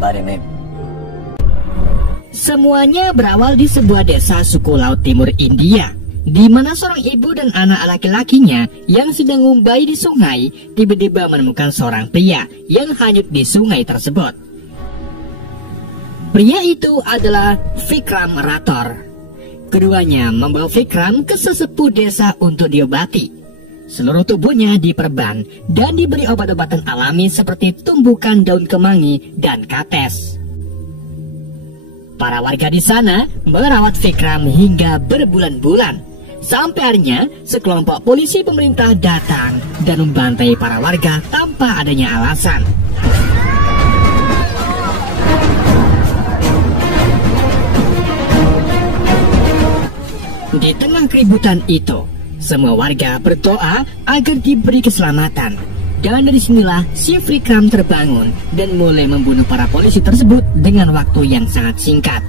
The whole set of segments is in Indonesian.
बारे में। Semuanya berawal di sebuah desa suku laut timur India, di mana seorang ibu dan anak laki-lakinya yang sedang ngumbai di sungai tiba-tiba menemukan seorang pria yang hanyut di sungai tersebut. Pria itu adalah Vikram Rathore. Keduanya membawa Vikram ke sesepuh desa untuk diobati. Seluruh tubuhnya diperban dan diberi obat-obatan alami seperti tumbukan daun kemangi dan kates. Para warga di sana merawat Vikram hingga berbulan-bulan. Sampai akhirnya sekelompok polisi pemerintah datang dan membantai para warga tanpa adanya alasan. Di tengah keributan itu, semua warga berdoa agar diberi keselamatan. Dan dari sinilah si Vikram terbangun dan mulai membunuh para polisi tersebut dengan waktu yang sangat singkat.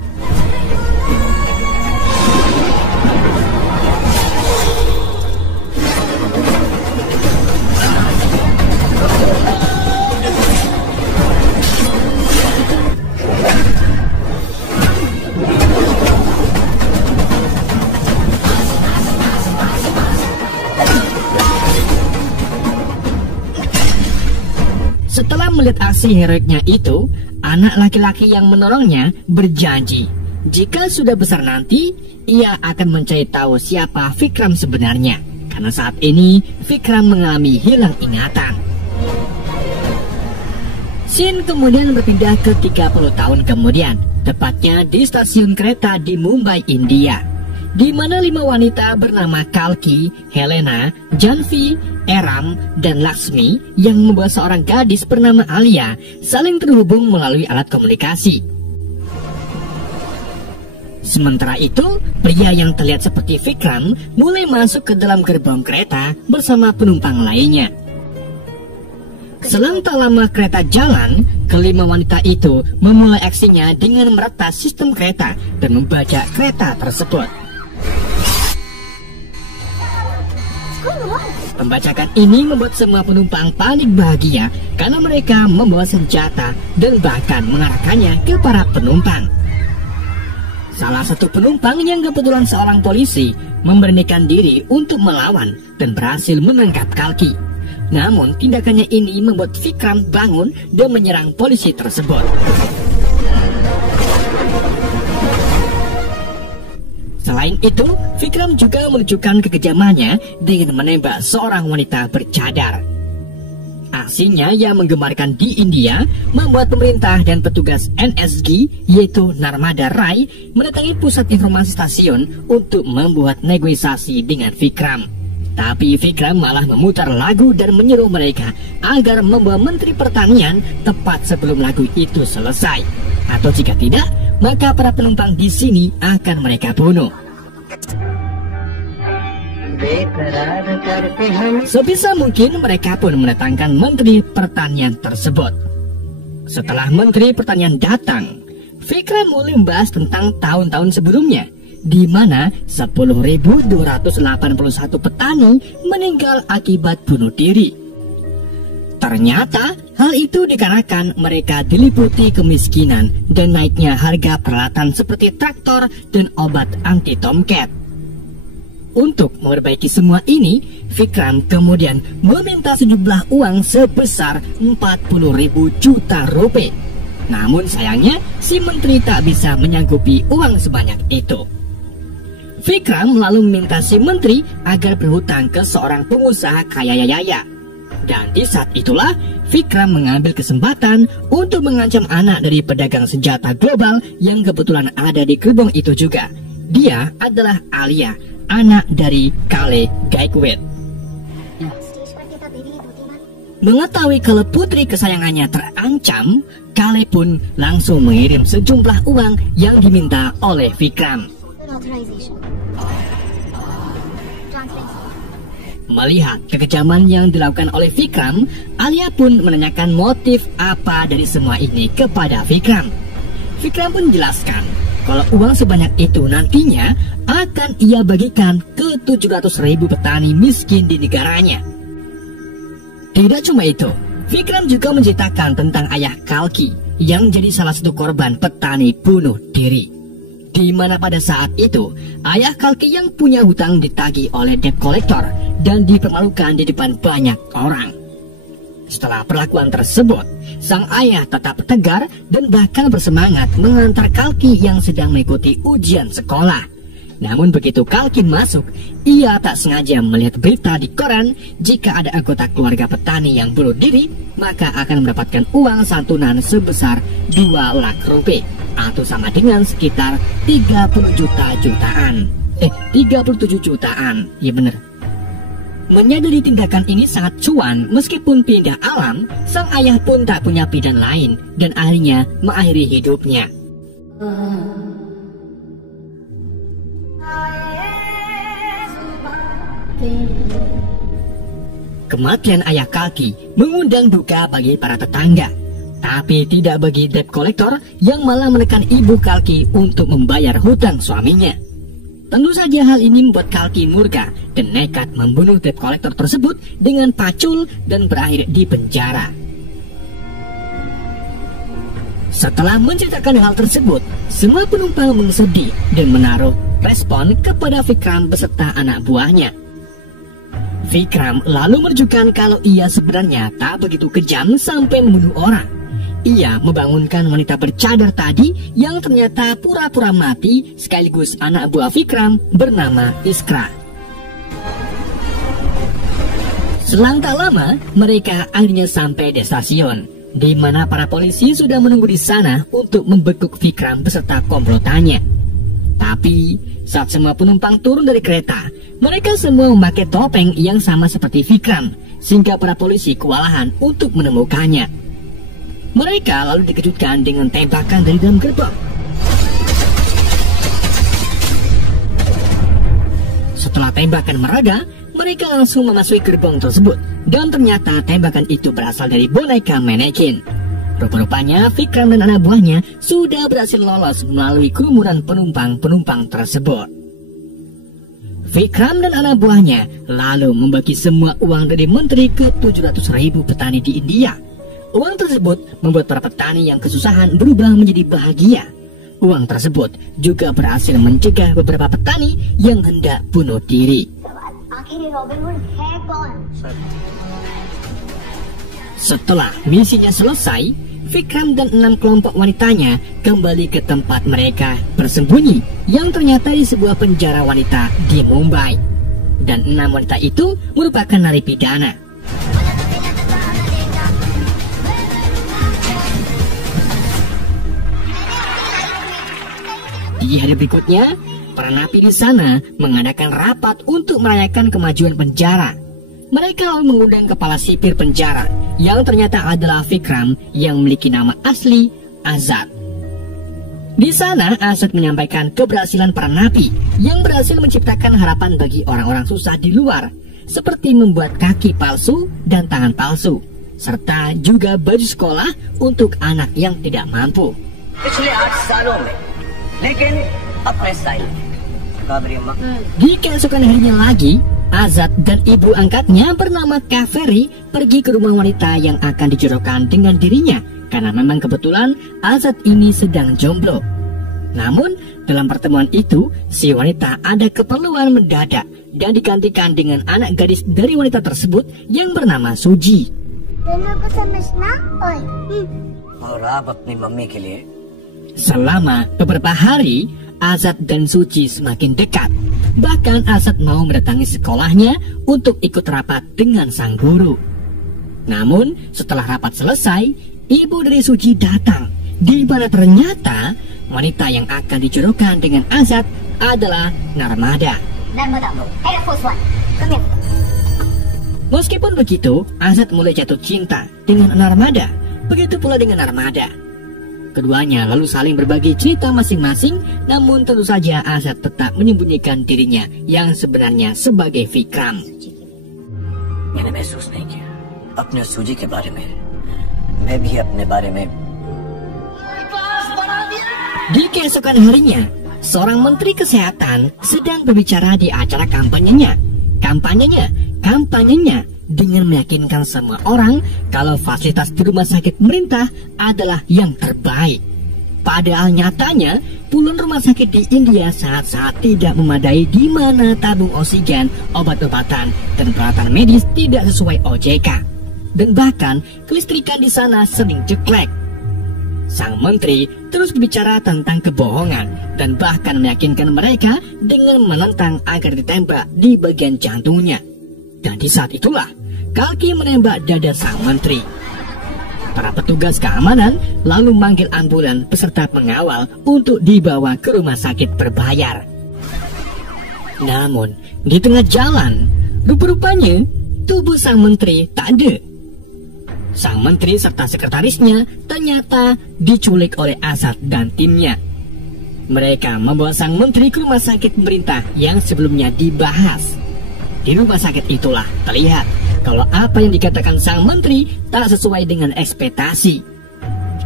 Setelah melihat aksi heroiknya itu, anak laki-laki yang menolongnya berjanji jika sudah besar nanti, ia akan mencari tahu siapa Vikram sebenarnya. Karena saat ini, Vikram mengalami hilang ingatan. Scene kemudian berpindah ke 30 tahun kemudian, tepatnya di stasiun kereta di Mumbai, India, di mana 5 wanita bernama Kalki, Helena, Janvi, Eram, dan Laksmi yang membawa seorang gadis bernama Alia saling terhubung melalui alat komunikasi. Sementara itu, pria yang terlihat seperti Vikram mulai masuk ke dalam gerbong kereta bersama penumpang lainnya. Selang tak lama kereta jalan, kelima wanita itu memulai aksinya dengan meretas sistem kereta dan membajak kereta tersebut. Pembajakan ini membuat semua penumpang paling bahagia karena mereka membawa senjata dan bahkan mengarahkannya ke para penumpang. Salah satu penumpang yang kebetulan seorang polisi memberanikan diri untuk melawan dan berhasil menangkap Kalki. Namun tindakannya ini membuat Vikram bangun dan menyerang polisi tersebut. Selain itu, Vikram juga menunjukkan kekejamannya dengan menembak seorang wanita bercadar. Aksinya yang menggemarkan di India membuat pemerintah dan petugas NSG yaitu Narmada Rai mendatangi pusat informasi stasiun untuk membuat negosiasi dengan Vikram. Tapi Vikram malah memutar lagu dan menyuruh mereka agar membawa Menteri Pertanian tepat sebelum lagu itu selesai. Atau jika tidak, maka para penumpang di sini akan mereka bunuh. Sebisa mungkin mereka pun mendatangkan Menteri Pertanian tersebut. Setelah Menteri Pertanian datang, Vikram mulai membahas tentang tahun-tahun sebelumnya, di mana 10.281 petani meninggal akibat bunuh diri. Ternyata hal itu dikarenakan mereka diliputi kemiskinan dan naiknya harga peralatan seperti traktor dan obat anti tomcat. Untuk memperbaiki semua ini, Vikram kemudian meminta sejumlah uang sebesar 40.000 juta rupiah. Namun sayangnya si menteri tak bisa menyanggupi uang sebanyak itu. Vikram lalu meminta si menteri agar berhutang ke seorang pengusaha kaya raya. Dan di saat itulah Vikram mengambil kesempatan untuk mengancam anak dari pedagang senjata global yang kebetulan ada di gerbong itu juga. Dia adalah Alia, anak dari Kale Gaikwad. Mengetahui kalau putri kesayangannya terancam, Kale pun langsung mengirim sejumlah uang yang diminta oleh Vikram. Melihat kekejaman yang dilakukan oleh Vikram, Alia pun menanyakan motif apa dari semua ini kepada Vikram. Vikram pun menjelaskan kalau uang sebanyak itu nantinya akan ia bagikan ke 700.000 petani miskin di negaranya. Tidak cuma itu, Vikram juga menceritakan tentang ayah Kalki, yang jadi salah satu korban petani bunuh diri. Di mana pada saat itu, ayah Kalki yang punya hutang ditagih oleh debt collector dan dipermalukan di depan banyak orang. Setelah perlakuan tersebut, sang ayah tetap tegar dan bahkan bersemangat mengantar Kalki yang sedang mengikuti ujian sekolah. Namun begitu Kalki masuk, ia tak sengaja melihat berita di koran jika ada anggota keluarga petani yang bunuh diri, maka akan mendapatkan uang santunan sebesar 2 lakh rupiah atau sama dengan sekitar 37 jutaan. Ya bener. Menyadari tindakan ini sangat cuan, meskipun pindah alam, sang ayah pun tak punya pilihan lain dan akhirnya mengakhiri hidupnya. Kematian ayah Kalki mengundang duka bagi para tetangga, tapi tidak bagi debt collector yang malah menekan ibu Kalki untuk membayar hutang suaminya. Tentu saja hal ini membuat Kalki murka dan nekat membunuh debt collector tersebut dengan pacul dan berakhir di penjara. Setelah menceritakan hal tersebut, semua penumpang bersedih dan menaruh respon kepada Vikram beserta anak buahnya. Vikram lalu menunjukkan kalau ia sebenarnya tak begitu kejam sampai membunuh orang. Ia membangunkan wanita bercadar tadi yang ternyata pura-pura mati sekaligus anak buah Vikram bernama Iskra. Selang tak lama, mereka akhirnya sampai di stasiun, di mana para polisi sudah menunggu di sana untuk membekuk Vikram beserta komplotannya. Tapi saat semua penumpang turun dari kereta, mereka semua memakai topeng yang sama seperti Vikram, sehingga para polisi kewalahan untuk menemukannya. Mereka lalu dikejutkan dengan tembakan dari dalam gerbong. Setelah tembakan mereda, mereka langsung memasuki gerbong tersebut, dan ternyata tembakan itu berasal dari boneka manekin. Rupa-rupanya Vikram dan anak buahnya sudah berhasil lolos melalui kerumunan penumpang-penumpang tersebut. Vikram dan anak buahnya lalu membagi semua uang dari menteri ke 700.000 petani di India. Uang tersebut membuat para petani yang kesusahan berubah menjadi bahagia. Uang tersebut juga berhasil mencegah beberapa petani yang hendak bunuh diri. Setelah misinya selesai, Vikram dan 6 kelompok wanitanya kembali ke tempat mereka bersembunyi, yang ternyata di sebuah penjara wanita di Mumbai. Dan 6 wanita itu merupakan narapidana. Di hari berikutnya, para napi di sana mengadakan rapat untuk merayakan kemajuan penjara. Mereka lalu mengundang kepala sipir penjara yang ternyata adalah Vikram yang memiliki nama asli Azad. Di sana Azad menyampaikan keberhasilan para napi yang berhasil menciptakan harapan bagi orang-orang susah di luar, seperti membuat kaki palsu dan tangan palsu, serta juga baju sekolah untuk anak yang tidak mampu. Di keesokan harinya lagi, Azad dan ibu angkatnya bernama Kaveri pergi ke rumah wanita yang akan dijodohkan dengan dirinya, karena memang kebetulan Azad ini sedang jomblo. Namun dalam pertemuan itu, si wanita ada keperluan mendadak dan digantikan dengan anak gadis dari wanita tersebut yang bernama Suji. Selama beberapa hari, Azad dan Suci semakin dekat. Bahkan Azad mau mendatangi sekolahnya untuk ikut rapat dengan sang guru. Namun setelah rapat selesai, ibu dari Suci datang, di mana ternyata wanita yang akan dijodohkan dengan Azad adalah Narmada. Meskipun begitu, Azad mulai jatuh cinta dengan Narmada. Begitu pula dengan Narmada. Keduanya lalu saling berbagi cerita masing-masing, namun tentu saja Azad tetap menyembunyikan dirinya yang sebenarnya sebagai Vikram. Di keesokan harinya, seorang menteri kesehatan sedang berbicara di acara kampanyenya dengan meyakinkan semua orang kalau fasilitas di rumah sakit pemerintah adalah yang terbaik. Padahal nyatanya, puluhan rumah sakit di India saat-saat tidak memadai, di mana tabung oksigen, obat-obatan, dan peralatan medis tidak sesuai OJK. Dan bahkan, kelistrikan di sana sering jelek. Sang menteri terus berbicara tentang kebohongan dan bahkan meyakinkan mereka dengan menentang agar ditembak di bagian jantungnya. Dan di saat itulah, Kalki menembak dada sang menteri. Para petugas keamanan lalu manggil ambulan beserta pengawal untuk dibawa ke rumah sakit berbayar. Namun, di tengah jalan, rupa-rupanya tubuh sang menteri tak ada. Sang menteri serta sekretarisnya ternyata diculik oleh Azad dan timnya. Mereka membawa sang menteri ke rumah sakit pemerintah yang sebelumnya dibahas. Di rumah sakit itulah terlihat kalau apa yang dikatakan sang menteri tak sesuai dengan ekspektasi.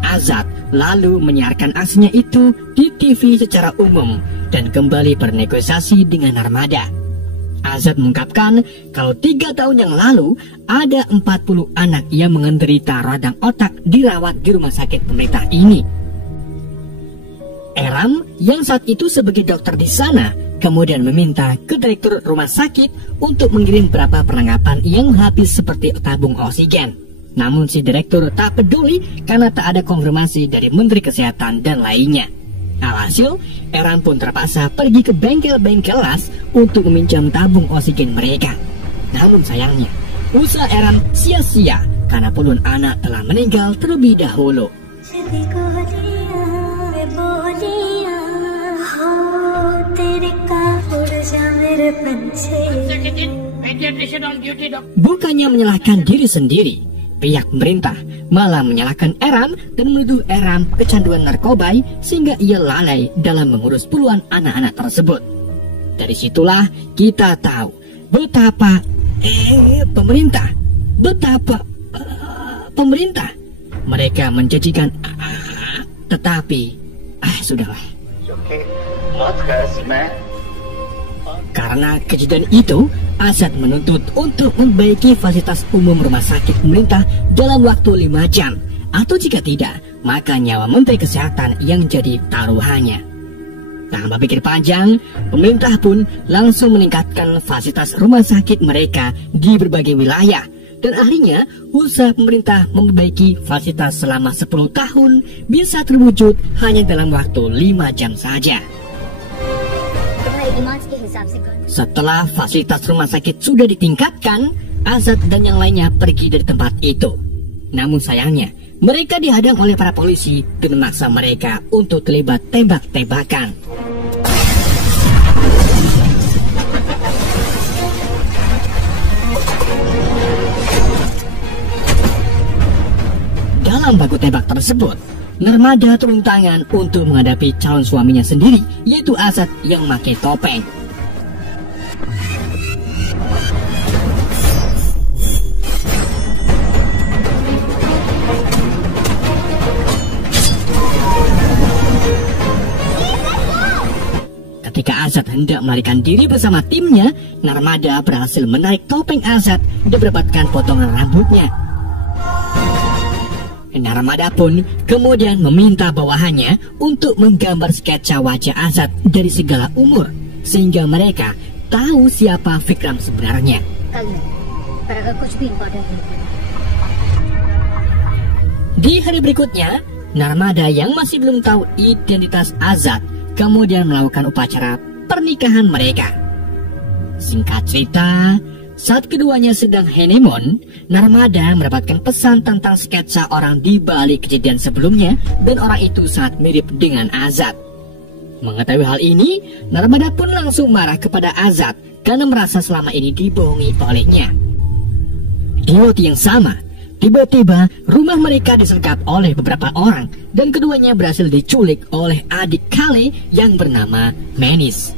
Azad lalu menyiarkan aksinya itu di TV secara umum dan kembali bernegosiasi dengan Narmada. Azad mengungkapkan kalau 3 tahun yang lalu ada 40 anak yang menderita radang otak dirawat di rumah sakit pemerintah ini. Eram yang saat itu sebagai dokter di sana kemudian meminta ke direktur rumah sakit untuk mengirim berapa perlengkapan yang habis seperti tabung oksigen. Namun si direktur tak peduli karena tak ada konfirmasi dari Menteri Kesehatan dan lainnya. Alhasil, Eram pun terpaksa pergi ke bengkel-bengkel las untuk meminjam tabung oksigen mereka. Namun sayangnya, usaha Eram sia-sia karena puluhan anak telah meninggal terlebih dahulu. Bukannya menyalahkan diri sendiri, pihak pemerintah malah menyalahkan Eram dan menuduh Eram kecanduan narkoba sehingga ia lalai dalam mengurus puluhan anak-anak tersebut. Dari situlah kita tahu betapa pemerintah mereka menjanjikan tetapi sudahlah. Karena kejadian itu, Azad menuntut untuk memperbaiki fasilitas umum rumah sakit pemerintah dalam waktu 5 jam. Atau jika tidak, maka nyawa Menteri Kesehatan yang jadi taruhannya. Tanpa pikir panjang, pemerintah pun langsung meningkatkan fasilitas rumah sakit mereka di berbagai wilayah. Dan akhirnya, usaha pemerintah memperbaiki fasilitas selama 10 tahun bisa terwujud hanya dalam waktu 5 jam saja. Setelah fasilitas rumah sakit sudah ditingkatkan, Azad dan yang lainnya pergi dari tempat itu. Namun sayangnya, mereka dihadang oleh para polisi dan memaksa mereka untuk terlibat tembak-tembakan. Dalam baku tembak tersebut, Narmada turun tangan untuk menghadapi calon suaminya sendiri, yaitu Azad yang memakai topeng. Ketika Azad hendak melarikan diri bersama timnya, Narmada berhasil menarik topeng Azad dan mendapatkan potongan rambutnya. Narmada pun kemudian meminta bawahannya untuk menggambar sketsa wajah Azad dari segala umur, sehingga mereka tahu siapa Vikram sebenarnya. Di hari berikutnya, Narmada yang masih belum tahu identitas Azad kemudian melakukan upacara pernikahan mereka. Singkat cerita, saat keduanya sedang honeymoon, Narmada mendapatkan pesan tentang sketsa orang di balik kejadian sebelumnya dan orang itu sangat mirip dengan Azad. Mengetahui hal ini, Narmada pun langsung marah kepada Azad karena merasa selama ini dibohongi olehnya. Di waktu yang sama, tiba-tiba rumah mereka disergap oleh beberapa orang dan keduanya berhasil diculik oleh adik Kale yang bernama Menis.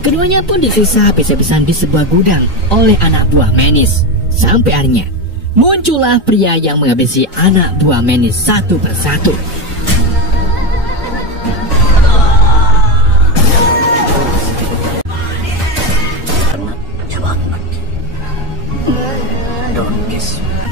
Keduanya pun disiksa habis-habisan di sebuah gudang oleh anak buah Menis. Sampai akhirnya muncullah pria yang menghabisi anak buah Menis satu persatu. down guys.